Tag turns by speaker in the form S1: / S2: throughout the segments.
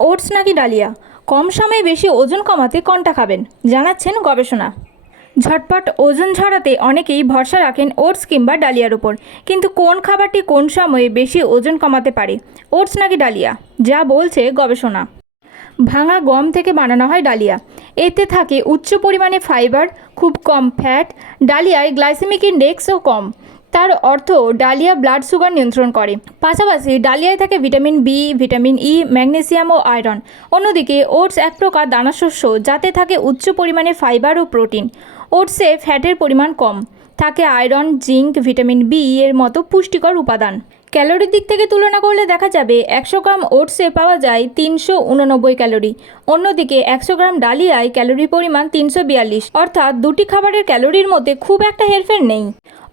S1: Oats নাকি dahlia? কম সময়ে বেশি ওজন কমাতে কোনটা খাবেন? জানাচ্ছেন গবেষণা। ঝটপট ওজন ঝরাতে অনেকেই ভরসা রাখেন ওটস কিংবা ডালিয়ার উপর। কিন্তু কোন খাবারটি কোন সময়ে বেশি ওজন কমাতে পারে? ওটস নাকি ডালিয়া? যা বলছে গবেষণা। ভাঙা গম থেকে বানানো হয় ডালিয়া। এতে থাকে উচ্চ পরিমাণে ফাইবার, খুব কম ফ্যাট, ডালিয়ায় গ্লাইসেমিক ইন্ডেক্সও কম। তার অর্থ ডালিয়া ব্লাড সুগার নিয়ন্ত্রণ করে। পাশাপাশি ডালিয়ায় থাকে vitamin B vitamin E magnesium ও আয়রন অন্যদিকে ওটস এক প্রকার দানাশস্য যাতে থাকে উচ্চ পরিমাণে ফাইবার ও প্রোটিন ওটসে ফ্যাটের পরিমাণ কম। থাকে আয়রন জিঙ্ক ভিটামিন বি এর মতো পুষ্টিকর উপাদান। ক্যালোরির দিক থেকে তুলনা করলে দেখা যাবে একশো গ্রাম ওটসে পাওয়া যায় তিনশো উননব্বই ক্যালোরি। অন্যদিকে একশো গ্রাম ডালিয়ায় ক্যালোরি পরিমাণ তিনশো বিয়াল্লিশ। অর্থাৎ দুটি খাবারের ক্যালোরির মধ্যে খুব একটা হেরফের নেই।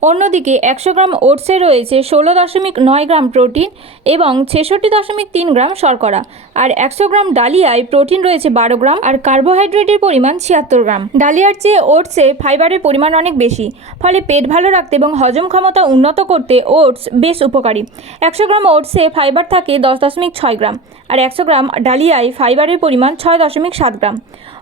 S1: অন্যদিকে একশো গ্রাম ওটসে রয়েছে ষোলো দশমিক নয় গ্রাম প্রোটিন এবং ছেষট্টি দশমিক তিন গ্রাম শর্করা। আর একশো গ্রাম ডালিয়ায় প্রোটিন রয়েছে বারো গ্রাম আর কার্বোহাইড্রেটের পরিমাণ ছিয়াত্তর গ্রাম। ডালিয়ার চেয়ে ওটসে ফাইবারের পরিমাণ অনেক বেশি, ফলে পেট ভালো রাখতে এবং হজম ক্ষমতা উন্নত করতে ওটস বেশ উপকারী। একশো গ্রাম ওটসে ফাইবার থাকে দশ দশমিক ছয় গ্রাম আর একশো গ্রাম ডালিয়ায় ফাইবারের পরিমাণ ছয় দশমিক সাত গ্রাম।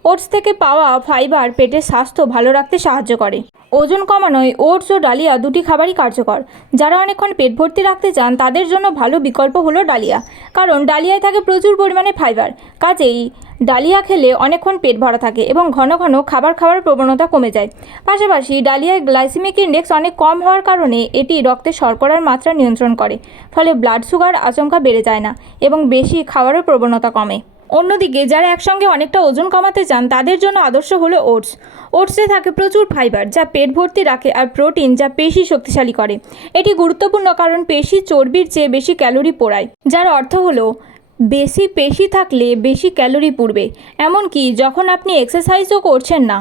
S1: ওটস থেকে পাওয়া ফাইবার পেটের স্বাস্থ্য ভালো রাখতে সাহায্য করে। ওজন কমানোয় ওটস ও ডালিয়া দুটি খাবারই কার্যকর। যারা অনেকক্ষণ পেট ভর্তি রাখতে চান, তাদের জন্য ভালো বিকল্প হলো ডালিয়া। কারণ ডালিয়ায় থাকে প্রচুর পরিমাণে ফাইবার। কাজেই ডালিয়া খেলে অনেকক্ষণ পেট ভরা থাকে এবং ঘন ঘন খাবার খাওয়ার প্রবণতা কমে যায়। পাশাপাশি ডালিয়ায় গ্লাইসেমিক ইন্ডেক্স অনেক কম হওয়ার কারণে এটি রক্তে শর্করার মাত্রা নিয়ন্ত্রণ করে, ফলে ব্লাড সুগার আচমকা বেড়ে যায় না এবং বেশি খাওয়ারও প্রবণতা কমে। অন্যদিকে, যারা একসঙ্গে অনেকটা ওজন কমাতে চান, তাদের জন্য আদর্শ হলো ওটস। ওটসে থাকে প্রচুর ফাইবার, যা পেট ভর্তি রাখে আর প্রোটিন, যা পেশি শক্তিশালী করে। এটি গুরুত্বপূর্ণ কারণ পেশি চর্বির চেয়ে বেশি ক্যালোরি পোড়ায়, যার অর্থ হলো বেশি পেশি থাকলে বেশি ক্যালোরি পুড়বে। এমনকি যখন আপনি এক্সারসাইজও করছেন না,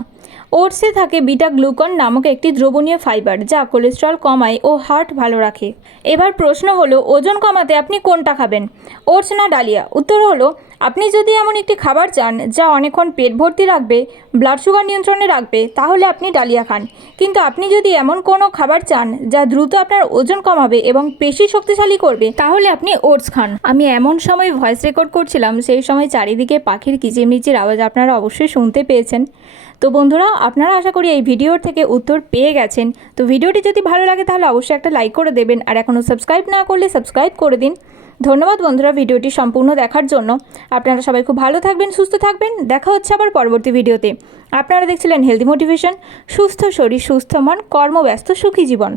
S1: ওটসে থাকে বিটা গ্লুকন নামক একটি দ্রবণীয় ফাইবার, যা কোলেস্ট্রল কমায় ও হার্ট ভালো রাখে। এবার প্রশ্ন হলো, ওজন কমাতে আপনি কোনটা খাবেন? ওটস না ডালিয়া? উত্তর হলো আপনি যদি এমন একটি খাবার চান যা অনেকক্ষণ পেট ভর্তি রাখবে ব্লাড সুগার নিয়ন্ত্রণে রাখবে, তাহলে আপনি ডালিয়া খান। কিন্তু আপনি যদি এমন কোনো খাবার চান যা দ্রুত আপনার ওজন কমাবে এবং পেশি শক্তিশালী করবে, তাহলে আপনি ওটস খান। আমি এমন সময় ভয়েস রেকর্ড করছিলাম, সেই সময় চারিদিকে পাখির কিচিরমিচির আওয়াজ আপনারা অবশ্যই শুনতে পেয়েছেন। তো বন্ধুরা, আপনারা আশা করি এই ভিডিওর থেকে উত্তর পেয়ে গেছেন। তো ভিডিওটি যদি ভালো লাগে, তাহলে অবশ্যই একটা লাইক করে দেবেন। আর এখনও সাবস্ক্রাইব না করলে সাবস্ক্রাইব করে দিন। ধন্যবাদ বন্ধুরা ভিডিওটি সম্পূর্ণ দেখার জন্য। আপনারা সবাই খুব ভালো থাকবেন, সুস্থ থাকবেন। দেখা হচ্ছে আবার পরবর্তী ভিডিওতে। আপনারা দেখছিলেন হেলদি মোটিভেশন সুস্থ শরীর, সুস্থ মন, কর্মব্যস্ত, সুখী জীবন।